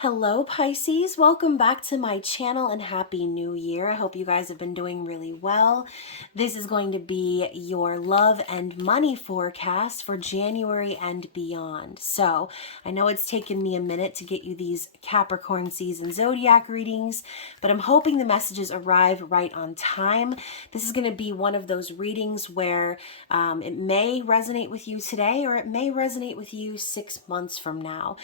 Hello Pisces, welcome back to my channel and Happy New Year. I hope you guys have been doing really well. This is going to be your love and money forecast for January and beyond. So I know it's taken me a minute to get you these Capricorn season zodiac readings, but I'm hoping the messages arrive right on time. This is going to be one of those readings where it may resonate with you today or it may resonate with you 6 months from now.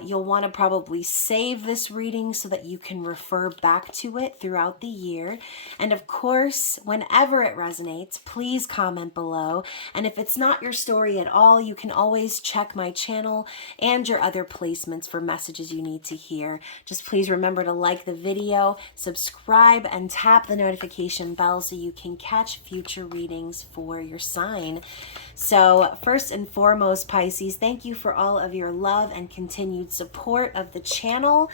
You'll want to probably save this reading so that you can refer back to it throughout the year. And of course, whenever it resonates, please comment below. And if it's not your story at all, you can always check my channel and your other placements for messages you need to hear. Just please remember to like the video, subscribe, and tap the notification bell so you can catch future readings for your sign. So first and foremost, Pisces, thank you for all of your love and continued support of the channel.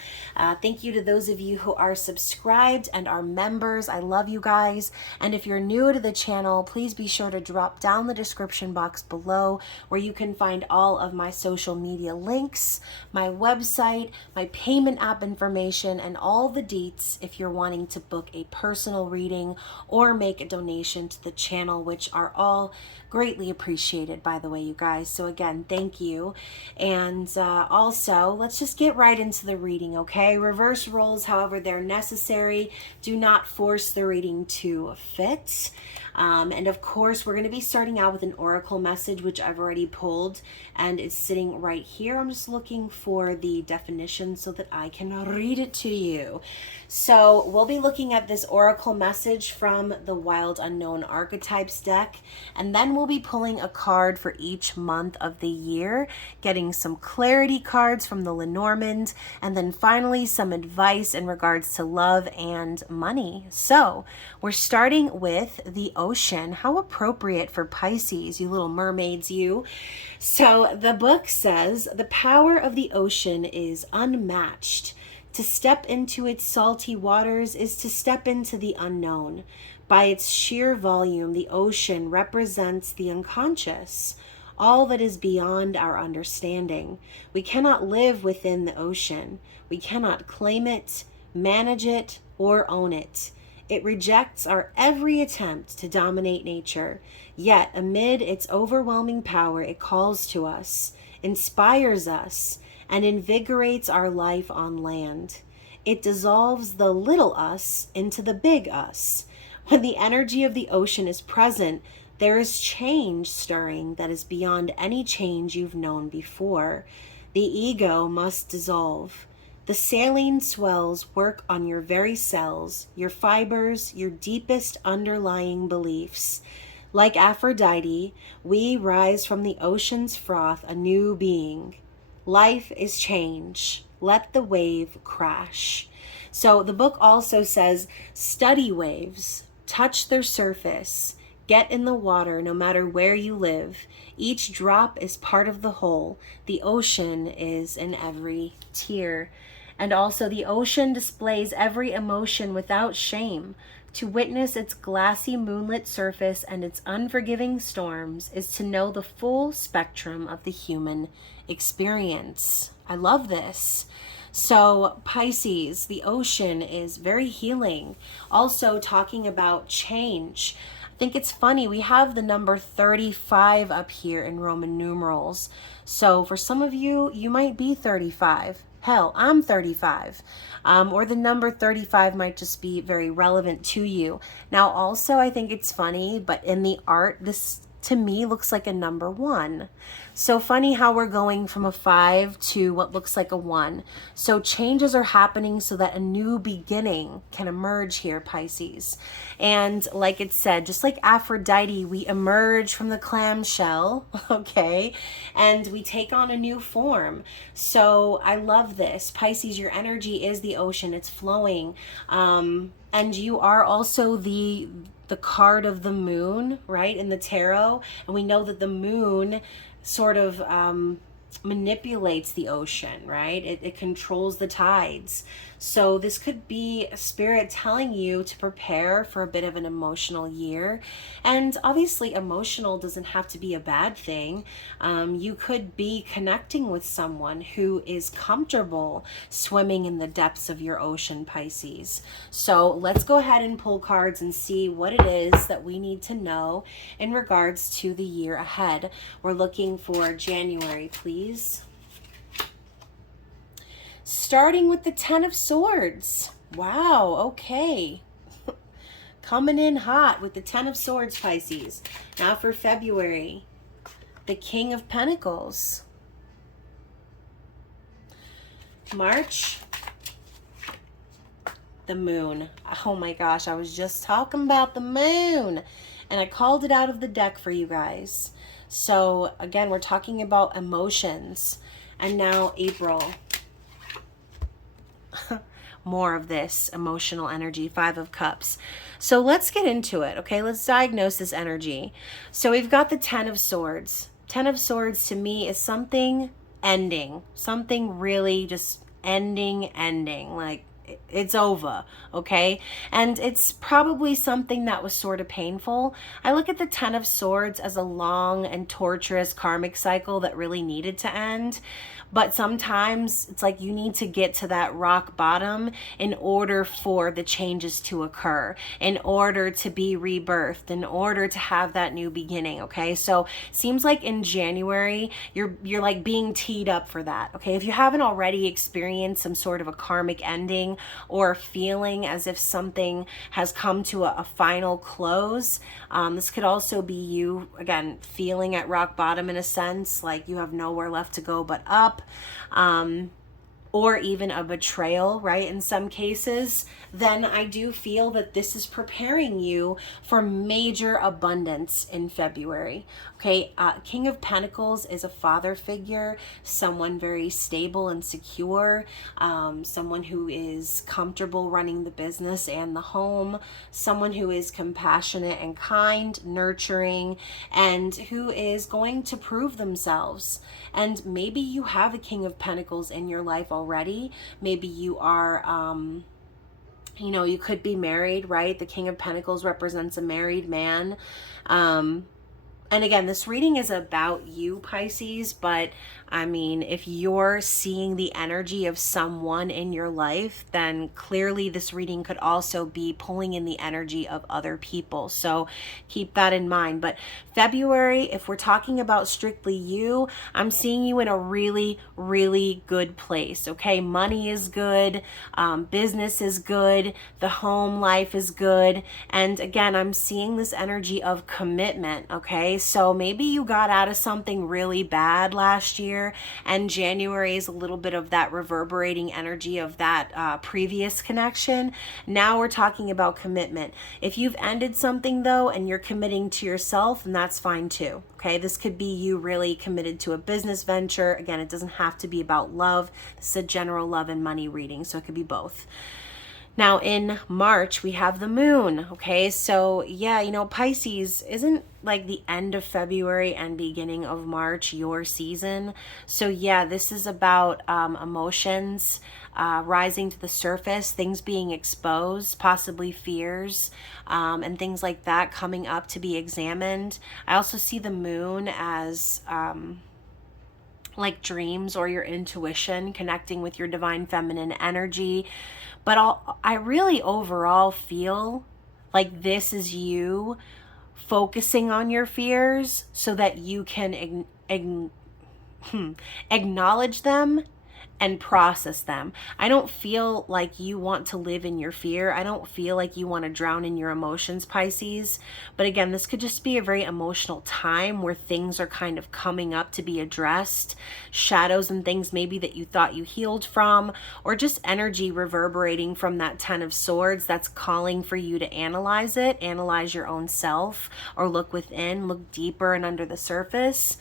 Thank you to those of you who are subscribed and are members. I love you guys. And if you're new to the channel, please be sure to drop down the description box below where you can find all of my social media links, my website, my payment app information, and all the deets if you're wanting to book a personal reading or make a donation to the channel, which are all greatly appreciated, by the way, you guys. So again, thank you. And also, let's just get right into the reading, okay? Reverse roles, however, they're necessary. Do not force the reading to fit. And of course, we're going to be starting out with an oracle message, which I've already pulled, and it's sitting right here. I'm just looking for the definition so that I can read it to you. So we'll be looking at this oracle message from the Wild Unknown Archetypes deck, and then we'll be pulling a card for each month of the year, getting some clarity cards from the Lenormand, and then finally some advice in regards to love and money. So we're starting with the ocean. How appropriate for Pisces, you little mermaids, you. So the book says, the power of the ocean is unmatched. To step into its salty waters is to step into the unknown. By its sheer volume, the ocean represents the unconscious, all that is beyond our understanding. We cannot live within the ocean. We cannot claim it, manage it, or own it. It rejects our every attempt to dominate nature. Yet, amid its overwhelming power, it calls to us, inspires us, and invigorates our life on land. It dissolves the little us into the big us. When the energy of the ocean is present, there is change stirring that is beyond any change you've known before. The ego must dissolve. The saline swells work on your very cells, your fibers, your deepest underlying beliefs. Like Aphrodite, we rise from the ocean's froth a new being. Life is change. Let the wave crash. So the book also says, study waves, touch their surface, get in the water no matter where you live. Each drop is part of the whole. The ocean is in every tear. And also the ocean displays every emotion without shame. To witness its glassy moonlit surface and its unforgiving storms is to know the full spectrum of the human experience. I love this. So Pisces, the ocean is very healing. Also talking about change. I think it's funny, we have the number 35 up here in Roman numerals. So for some of you, you might be 35. Hell, I'm 35. Or the number 35 might just be very relevant to you. Now, also, I think it's funny, but in the art, this to me looks like a number 1. So funny how we're going from a 5 to what looks like a 1. So changes are happening so that a new beginning can emerge here, Pisces. And like it said, just like Aphrodite, we emerge from the clamshell, okay? And we take on a new form. So I love this. Pisces, your energy is the ocean. It's flowing. And you are also the card of the moon, right, in the tarot. And we know that the moon sort of manipulates the ocean, right? It controls the tides. So this could be a spirit telling you to prepare for a bit of an emotional year. And obviously emotional doesn't have to be a bad thing. You could be connecting with someone who is comfortable swimming in the depths of your ocean, Pisces. So let's go ahead and pull cards and see what it is that we need to know in regards to the year ahead. We're looking for January, please. Starting with the Ten of Swords. Wow, okay. Coming in hot with the Ten of Swords, Pisces. Now for February, the King of Pentacles. March, the Moon. Oh my gosh, I was just talking about the Moon. And I called it out of the deck for you guys. So again, we're talking about emotions. And now April. More of this emotional energy, Five of Cups. So let's get into it, okay? Let's diagnose this energy. So we've got the Ten of Swords. Ten of Swords to me is something ending, something really just ending, like it's over, okay? And it's probably something that was sort of painful. I look at the Ten of Swords as a long and torturous karmic cycle that really needed to end. But sometimes it's like you need to get to that rock bottom in order for the changes to occur, in order to be rebirthed, in order to have that new beginning, okay? So seems like in January, you're like being teed up for that, okay? If you haven't already experienced some sort of a karmic ending or feeling as if something has come to a final close, this could also be you, again, feeling at rock bottom in a sense, like you have nowhere left to go but up. Or even a betrayal, right? In some cases, then I do feel that this is preparing you for major abundance in February. Okay, King of Pentacles is a father figure, someone very stable and secure, someone who is comfortable running the business and the home, someone who is compassionate and kind, nurturing, and who is going to prove themselves. And maybe you have a King of Pentacles in your life already. Maybe you are, you could be married, right? The King of Pentacles represents a married man. And again, this reading is about you, Pisces, but I mean, if you're seeing the energy of someone in your life, then clearly this reading could also be pulling in the energy of other people. So keep that in mind. But February, if we're talking about strictly you, I'm seeing you in a really, really good place. Okay. Money is good. Business is good. The home life is good. And again, I'm seeing this energy of commitment. Okay. So maybe you got out of something really bad last year, and January is a little bit of that reverberating energy of that previous connection. Now we're talking about commitment. If you've ended something though and you're committing to yourself, then that's fine too. Okay, this could be you really committed to a business venture. Again, it doesn't have to be about love. This is a general love and money reading, so it could be both. Now in March, we have the moon, okay? So yeah, Pisces isn't like the end of February and beginning of March, your season. So yeah, this is about emotions rising to the surface, things being exposed, possibly fears, and things like that coming up to be examined. I also see the moon as like dreams or your intuition, connecting with your divine feminine energy. But I really overall feel like this is you focusing on your fears so that you can acknowledge them and process them. I don't feel like you want to live in your fear. I don't feel like you want to drown in your emotions, Pisces. But again, this could just be a very emotional time where things are kind of coming up to be addressed. Shadows and things maybe that you thought you healed from, or just energy reverberating from that Ten of Swords that's calling for you to analyze it, analyze your own self, or look within, look deeper and under the surface.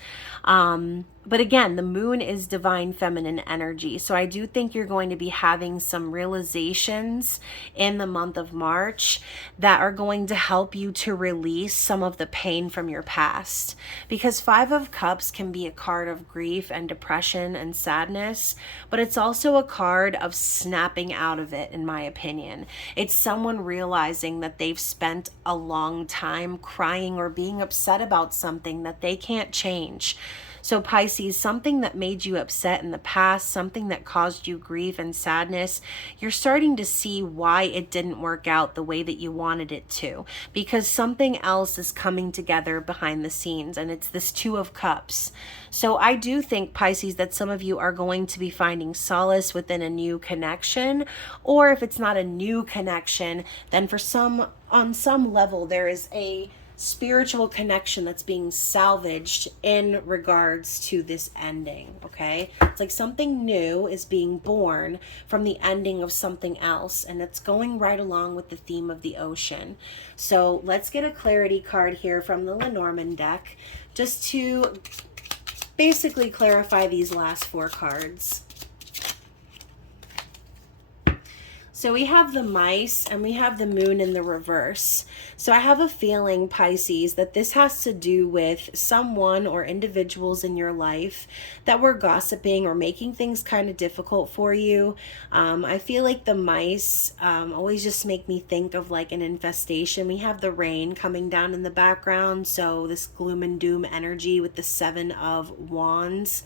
But again, the moon is divine feminine energy. energy. So I do think you're going to be having some realizations in the month of March that are going to help you to release some of the pain from your past. Because Five of Cups can be a card of grief and depression and sadness, but it's also a card of snapping out of it, in my opinion. It's someone realizing that they've spent a long time crying or being upset about something that they can't change. So Pisces, something that made you upset in the past, something that caused you grief and sadness, you're starting to see why it didn't work out the way that you wanted it to, because something else is coming together behind the scenes, and it's this Two of Cups. So I do think, Pisces, that some of you are going to be finding solace within a new connection, or if it's not a new connection, then on some level there is a spiritual connection that's being salvaged in regards to this ending. Okay, it's like something new is being born from the ending of something else, and it's going right along with the theme of the ocean. So let's get a clarity card here from the Lenormand deck, just to basically clarify these last four cards. So we have the mice and we have the moon in the reverse. So I have a feeling, Pisces, that this has to do with someone or individuals in your life that were gossiping or making things kind of difficult for you. I feel like the mice always just make me think of like an infestation. We have the rain coming down in the background. So this gloom and doom energy with the Seven of Wands.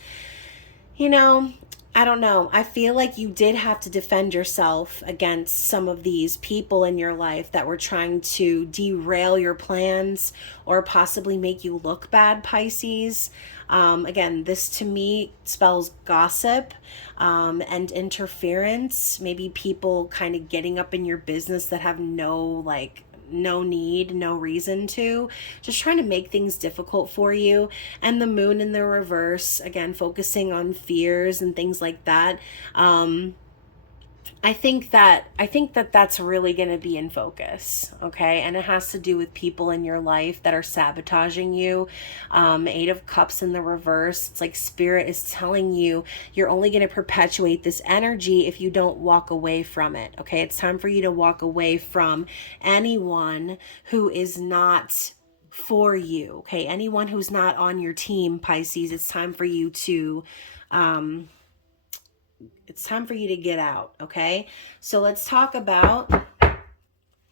You know, I don't know. I feel like you did have to defend yourself against some of these people in your life that were trying to derail your plans or possibly make you look bad, Pisces. Again, this to me spells gossip and interference. Maybe people kind of getting up in your business that have no need, no reason to, just trying to make things difficult for you. And the moon in the reverse, again, focusing on fears and things like that. I think that that's really going to be in focus, okay? And it has to do with people in your life that are sabotaging you. Eight of Cups in the reverse. It's like Spirit is telling you you're only going to perpetuate this energy if you don't walk away from it, okay? It's time for you to walk away from anyone who is not for you, okay? Anyone who's not on your team, Pisces. It's time for you to get out, okay? So let's talk about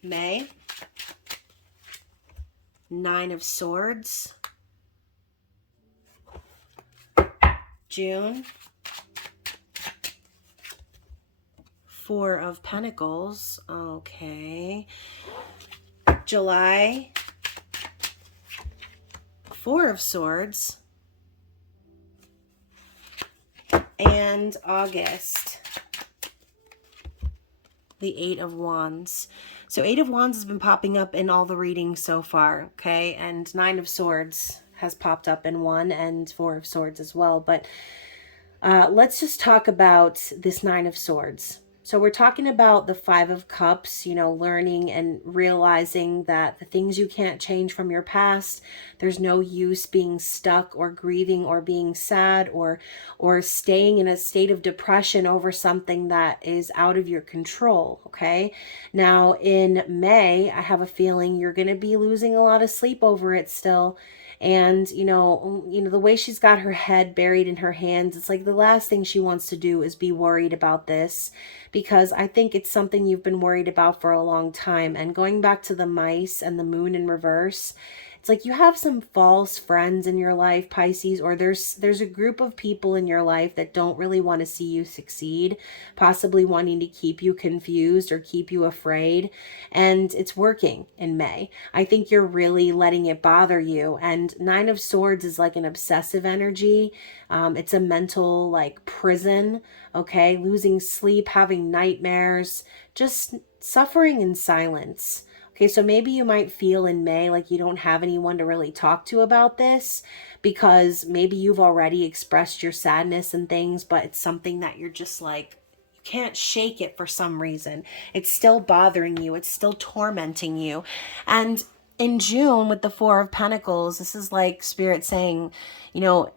May. Nine of Swords. June. Four of Pentacles. Okay. July. Four of Swords. And August, the Eight of Wands. So Eight of Wands has been popping up in all the readings so far, okay? And Nine of Swords has popped up in one, and Four of Swords as well. But let's just talk about this Nine of Swords. So we're talking about the Five of Cups, you know, learning and realizing that the things you can't change from your past, there's no use being stuck or grieving or being sad or staying in a state of depression over something that is out of your control, okay? Now in May, I have a feeling you're going to be losing a lot of sleep over it still. And, you know, the way she's got her head buried in her hands, it's like the last thing she wants to do is be worried about this, because I think it's something you've been worried about for a long time. And going back to the mice and the moon in reverse, it's like you have some false friends in your life, Pisces, or there's a group of people in your life that don't really want to see you succeed, possibly wanting to keep you confused or keep you afraid. And it's working in May. I think you're really letting it bother you. And Nine of Swords is like an obsessive energy. It's a mental like prison, okay? Losing sleep, having nightmares, just suffering in silence. Okay, so maybe you might feel in May like you don't have anyone to really talk to about this, because maybe you've already expressed your sadness and things, but it's something that you're just like, you can't shake it for some reason. It's still bothering you. It's still tormenting you. And in June with the Four of Pentacles, this is like Spirit saying, you know,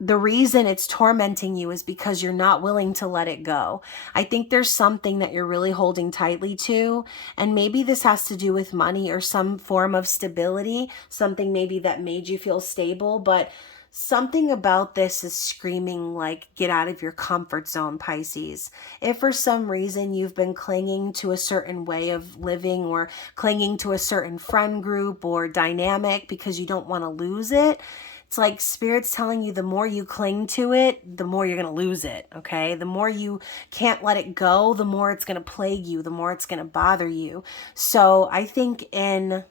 the reason it's tormenting you is because you're not willing to let it go. I think there's something that you're really holding tightly to, and maybe this has to do with money or some form of stability, something maybe that made you feel stable, but something about this is screaming like, get out of your comfort zone, Pisces. If for some reason you've been clinging to a certain way of living or clinging to a certain friend group or dynamic because you don't want to lose it, it's like Spirit's telling you the more you cling to it, the more you're going to lose it, okay? The more you can't let it go, the more it's going to plague you, the more it's going to bother you. So I think in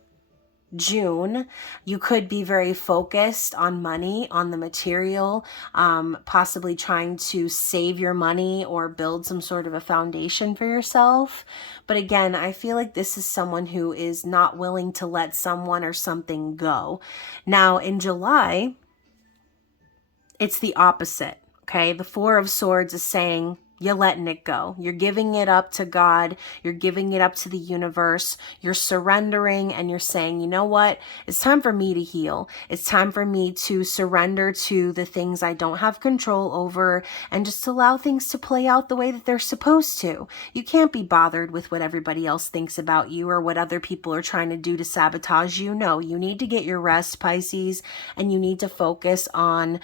June, you could be very focused on money, on the material, possibly trying to save your money or build some sort of a foundation for yourself. But again, I feel like this is someone who is not willing to let someone or something go. Now, in July, it's the opposite, okay? The Four of Swords is saying, you're letting it go. You're giving it up to God. You're giving it up to the universe. You're surrendering and you're saying, you know what? It's time for me to heal. It's time for me to surrender to the things I don't have control over and just allow things to play out the way that they're supposed to. You can't be bothered with what everybody else thinks about you or what other people are trying to do to sabotage you. No, you need to get your rest, Pisces, and you need to focus on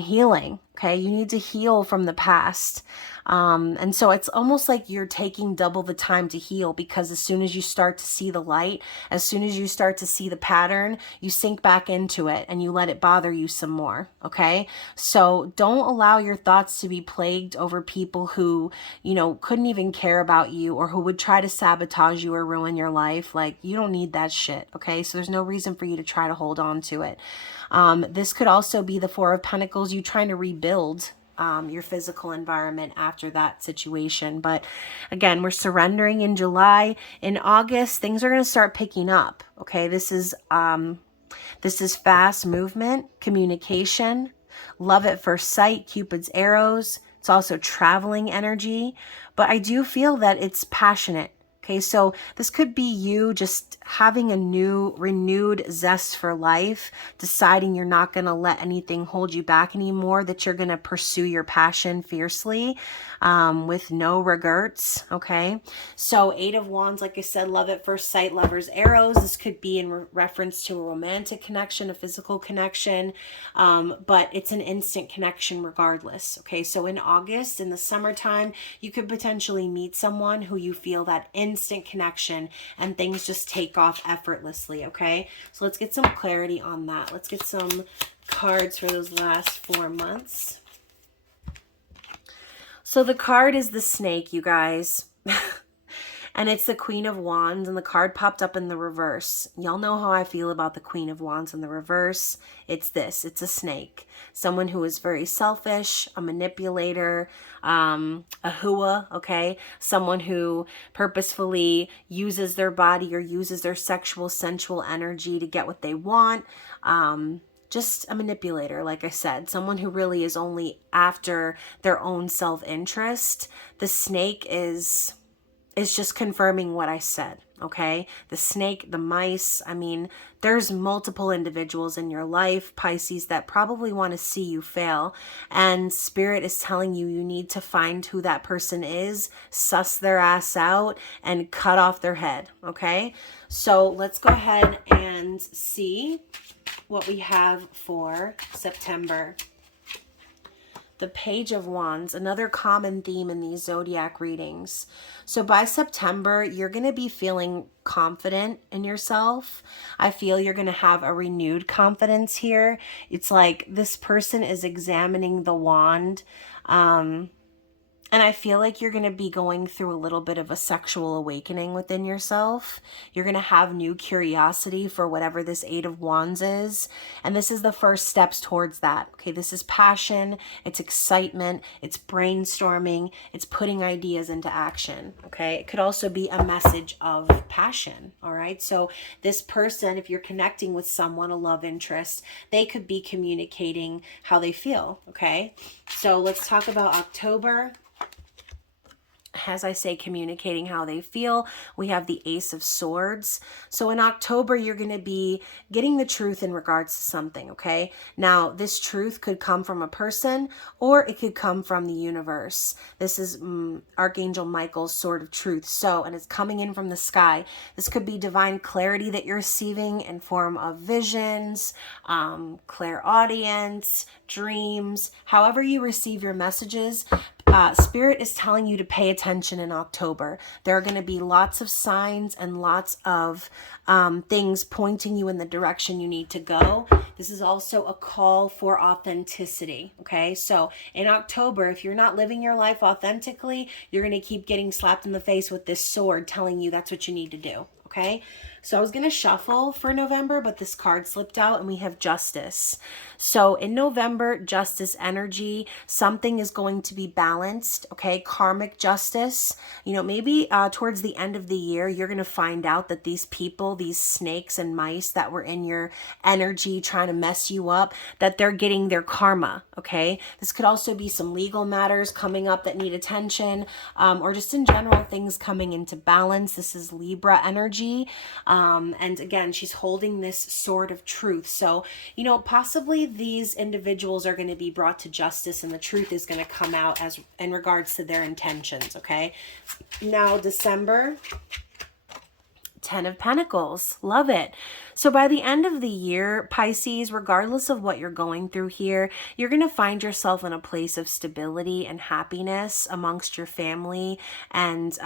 healing. Okay. You need to heal from the past. And so it's almost like you're taking double the time to heal, because as soon as you start to see the light, as soon as you start to see the pattern, you sink back into it and you let it bother you some more. Okay. So don't allow your thoughts to be plagued over people who, you know, couldn't even care about you or who would try to sabotage you or ruin your life. Like, you don't need that shit. Okay. So there's no reason for you to try to hold on to it. This could also be the Four of Pentacles, you trying to rebuild your physical environment after that situation. But again, we're surrendering in July. In August, things are going to start picking up. Okay, this is fast movement, communication, love at first sight, Cupid's arrows. It's also traveling energy, but I do feel that it's passionate. Okay, so this could be you just having a new, renewed zest for life, deciding you're not going to let anything hold you back anymore, that you're going to pursue your passion fiercely with no regrets. Okay, so Eight of Wands, like I said, love at first sight, lover's arrows. This could be in reference to a romantic connection, a physical connection, but it's an instant connection regardless. Okay, so in August, in the summertime, you could potentially meet someone who you feel that instant connection and things just take off effortlessly. Okay, so let's get some clarity on that. Let's get some cards for those last 4 months. So the card is the snake, you guys. And it's the Queen of Wands, and the card popped up in the reverse. Y'all know how I feel about the Queen of Wands in the reverse. It's this. It's a snake. Someone who is very selfish, a manipulator, a hua, okay? Someone who purposefully uses their body or uses their sexual, sensual energy to get what they want. Just a manipulator, like I said, someone who really is only after their own self-interest. The snake is just confirming what I said, okay? The snake, the mice, I mean, there's multiple individuals in your life, Pisces, that probably want to see you fail. And Spirit is telling you, you need to find who that person is, suss their ass out, and cut off their head, okay? So let's go ahead and see what we have for September. The Page of Wands, another common theme in these zodiac readings. So by September, you're going to be feeling confident in yourself. I feel you're going to have a renewed confidence here. It's like this person is examining the wand. And I feel like you're going to be going through a little bit of a sexual awakening within yourself. You're going to have new curiosity for whatever this Eight of Wands is. And this is the first steps towards that. Okay, this is passion. It's excitement. It's brainstorming. It's putting ideas into action. Okay, it could also be a message of passion. All right, so this person, if you're connecting with someone, a love interest, they could be communicating how they feel. Okay, so let's talk about October. as I say, communicating how they feel. We have the Ace of Swords. So in October, you're going to be getting the truth in regards to something, okay? Now, this truth could come from a person or it could come from the universe. This is Archangel Michael's sword of truth. So, and it's coming in from the sky. This could be divine clarity that you're receiving in form of visions, clairaudience, dreams, however you receive your messages. Spirit is telling you to pay attention in October. There are going to be lots of signs and lots of things pointing you in the direction you need to go. This is also a call for authenticity. Okay, so in October, if you're not living your life authentically, you're going to keep getting slapped in the face with this sword telling you that's what you need to do. Okay, so I was going to shuffle for November, but this card slipped out and we have Justice. So in November, Justice energy, something is going to be balanced, okay? Karmic justice. You know, maybe towards the end of the year, you're going to find out that these people, these snakes and mice that were in your energy trying to mess you up, that they're getting their karma, okay? This could also be some legal matters coming up that need attention, or just in general, things coming into balance. This is Libra energy. And again, she's holding this sword of truth. So, you know, possibly these individuals are going to be brought to justice and the truth is going to come out as in regards to their intentions. Okay. Now, December, 10 of Pentacles. Love it. So by the end of the year, Pisces, regardless of what you're going through here, you're going to find yourself in a place of stability and happiness amongst your family and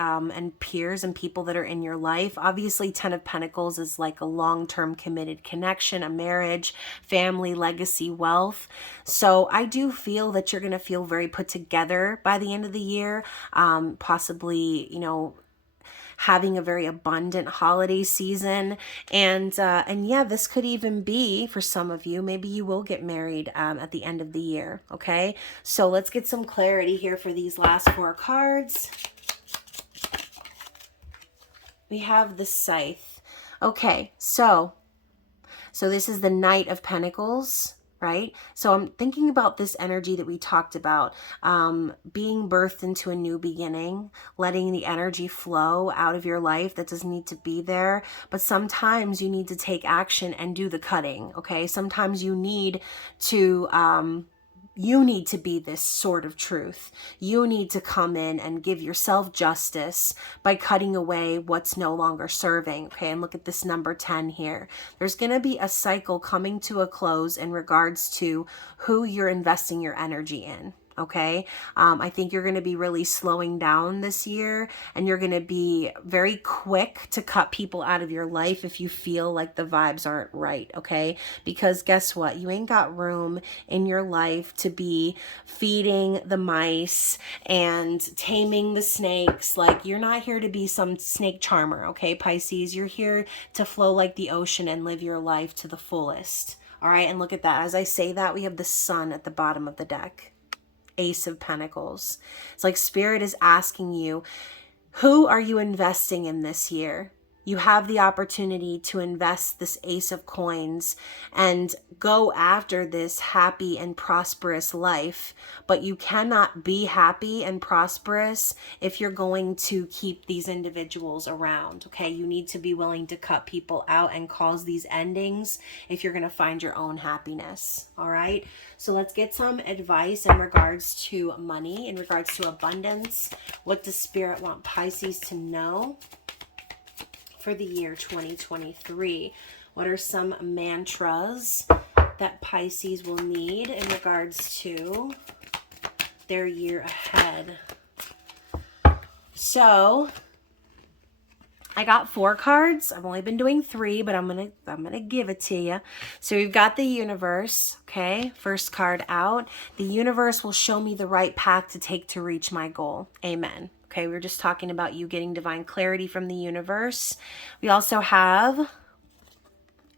peers and people that are in your life. Obviously, 10 of Pentacles is like a long-term committed connection, a marriage, family, legacy, wealth. So I do feel that you're going to feel very put together by the end of the year, possibly, you know, having a very abundant holiday season. And yeah, this could even be for some of you, maybe you will get married at the end of the year. Okay, so let's get some clarity here for these last 4 cards. We have the Scythe. Okay, so this is the Knight of Pentacles, right? So I'm thinking about this energy that we talked about, being birthed into a new beginning, letting the energy flow out of your life that doesn't need to be there. But sometimes you need to take action and do the cutting, okay? Sometimes you need to be this sword of truth. You need to come in and give yourself justice by cutting away what's no longer serving. Okay, and look at this number 10 here. There's going to be a cycle coming to a close in regards to who you're investing your energy in. Okay, I think you're going to be really slowing down this year, and you're going to be very quick to cut people out of your life if you feel like the vibes aren't right. Okay, because guess what? You ain't got room in your life to be feeding the mice and taming the snakes. Like, you're not here to be some snake charmer. Okay, Pisces, you're here to flow like the ocean and live your life to the fullest. All right, and look at that. As I say that, we have the Sun at the bottom of the deck. Ace of Pentacles. It's like Spirit is asking you, who are you investing in this year? You have the opportunity to invest this Ace of Coins and go after this happy and prosperous life. But you cannot be happy and prosperous if you're going to keep these individuals around. Okay, you need to be willing to cut people out and cause these endings if you're going to find your own happiness. All right, so let's get some advice in regards to money, in regards to abundance. What does Spirit want Pisces to know for the year 2023? What are some mantras that Pisces will need in regards to their year ahead? So I got 4 cards. I've only been doing 3, but I'm gonna give it to you. So we've got the Universe. Okay, first card out. The universe will show me the right path to take to reach my goal. Amen. Okay, we were just talking about you getting divine clarity from the universe. We also have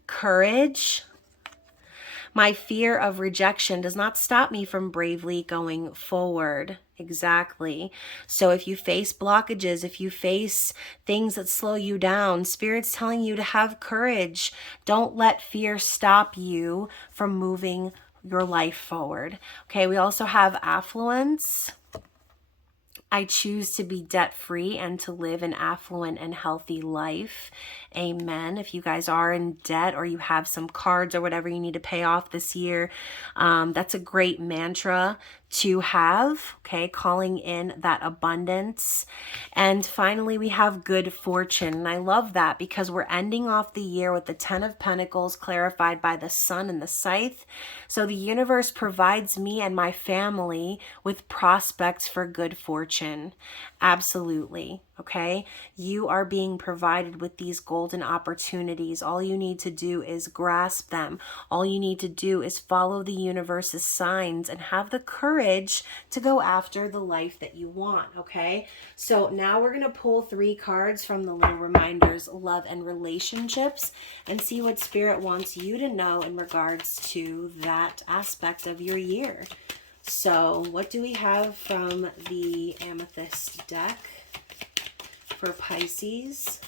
Courage. My fear of rejection does not stop me from bravely going forward. Exactly. So if you face blockages, if you face things that slow you down, Spirit's telling you to have courage. Don't let fear stop you from moving your life forward. Okay, we also have Affluence. I choose to be debt-free and to live an affluent and healthy life. Amen. If you guys are in debt or you have some cards or whatever you need to pay off this year, that's a great mantra to have, okay? Calling in that abundance. And finally, we have good fortune. And I love that because we're ending off the year with the 10 of Pentacles clarified by the Sun and the Scythe. So the universe provides me and my family with prospects for good fortune. Absolutely. Okay. You are being provided with these golden opportunities. All you need to do is grasp them. All you need to do is follow the universe's signs and have the courage to go after the life that you want. Okay. So now we're going to pull 3 cards from the little reminders, love and relationships, and see what Spirit wants you to know in regards to that aspect of your year. So what do we have from the Amethyst deck for Pisces?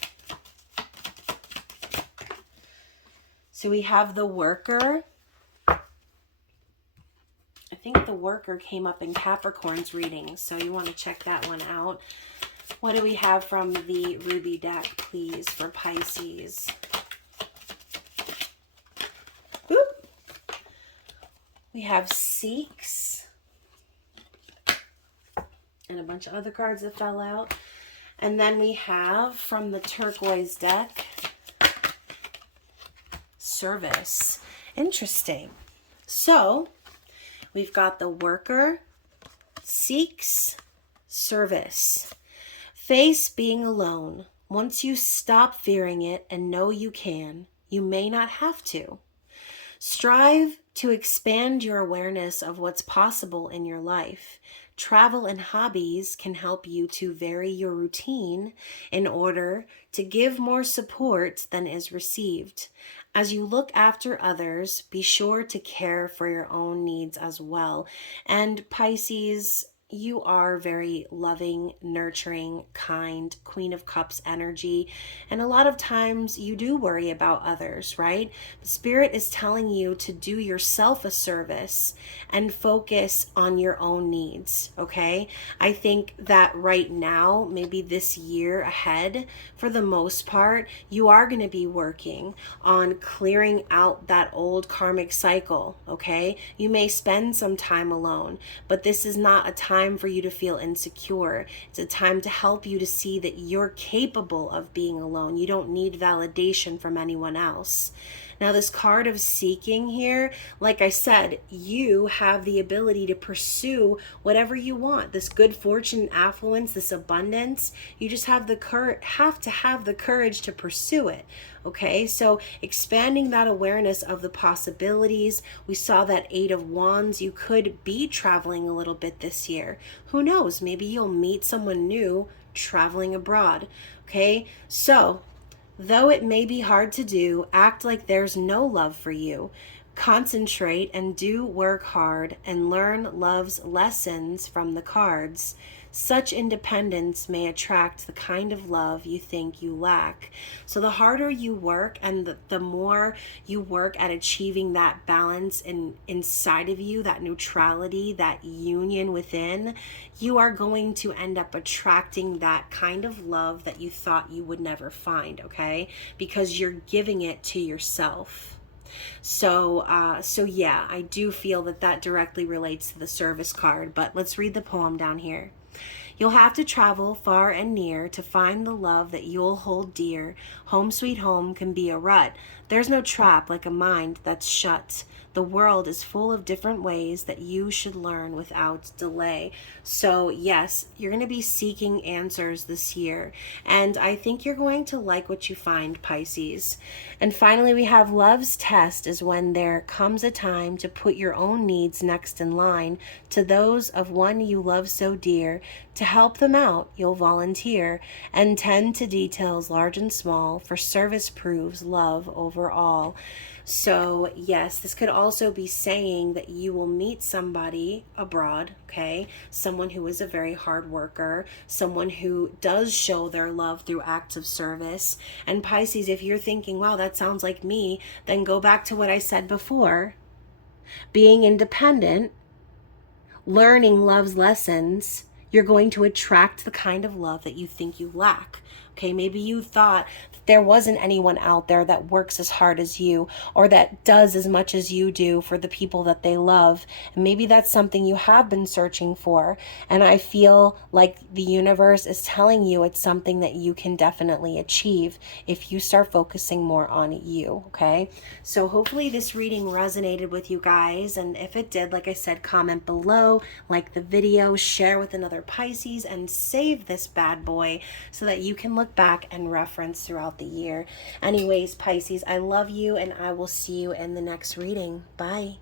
So we have the Worker. I think the Worker came up in Capricorn's reading, so you want to check that one out. What do we have from the Ruby deck, please, for Pisces? Boop. We have Seeks. And a bunch of other cards that fell out. And then we have from the Turquoise deck, Service. Interesting. So we've got the Worker, Seeks, Service. Face being alone. Once you stop fearing it and know you can, you may not have to. Strive to expand your awareness of what's possible in your life. Travel and hobbies can help you to vary your routine in order to give more support than is received. As you look after others, be sure to care for your own needs as well. And Pisces, you are very loving, nurturing, kind, Queen of Cups energy. And a lot of times you do worry about others, right? Spirit is telling you to do yourself a service and focus on your own needs, okay? I think that right now, maybe this year ahead, for the most part, you are going to be working on clearing out that old karmic cycle, okay? You may spend some time alone, but this is not a time for you to feel insecure. It's a time to help you to see that you're capable of being alone. You don't need validation from anyone else. Now, this card of Seeking here, like I said, you have the ability to pursue whatever you want. This good fortune, affluence, this abundance, you just have to have the courage to pursue it. Okay, so expanding that awareness of the possibilities. We saw that 8 of Wands. You could be traveling a little bit this year. Who knows? Maybe you'll meet someone new traveling abroad. Okay, so though it may be hard to do, act like there's no love for you. Concentrate and do work hard and learn love's lessons from the cards. Such independence may attract the kind of love you think you lack. So the harder you work and the more you work at achieving that balance inside of you, that neutrality, that union within, you are going to end up attracting that kind of love that you thought you would never find, okay? Because you're giving it to yourself. So yeah, I do feel that directly relates to the Service card, but let's read the poem down here. You'll have to travel far and near to find the love that you'll hold dear. Home sweet home can be a rut. There's no trap like a mind that's shut. The world is full of different ways that you should learn without delay. So yes, you're going to be seeking answers this year. And I think you're going to like what you find, Pisces. And finally, we have Love's Test is when there comes a time to put your own needs next in line to those of one you love so dear. To help them out, you'll volunteer and tend to details large and small, for service proves love over all. So yes, this could also be saying that you will meet somebody abroad, okay? Someone who is a very hard worker, someone who does show their love through acts of service. And Pisces, if you're thinking, wow, that sounds like me, then go back to what I said before. Being independent, learning love's lessons, You're going to attract the kind of love that you think you lack. Okay, maybe you thought that there wasn't anyone out there that works as hard as you or that does as much as you do for the people that they love. And maybe that's something you have been searching for. And I feel like the universe is telling you it's something that you can definitely achieve if you start focusing more on you. Okay, so hopefully this reading resonated with you guys. And if it did, like I said, comment below, like the video, share with another Pisces, and save this bad boy so that you can look back and reference throughout the year. Anyways, Pisces, I love you, and I will see you in the next reading. Bye.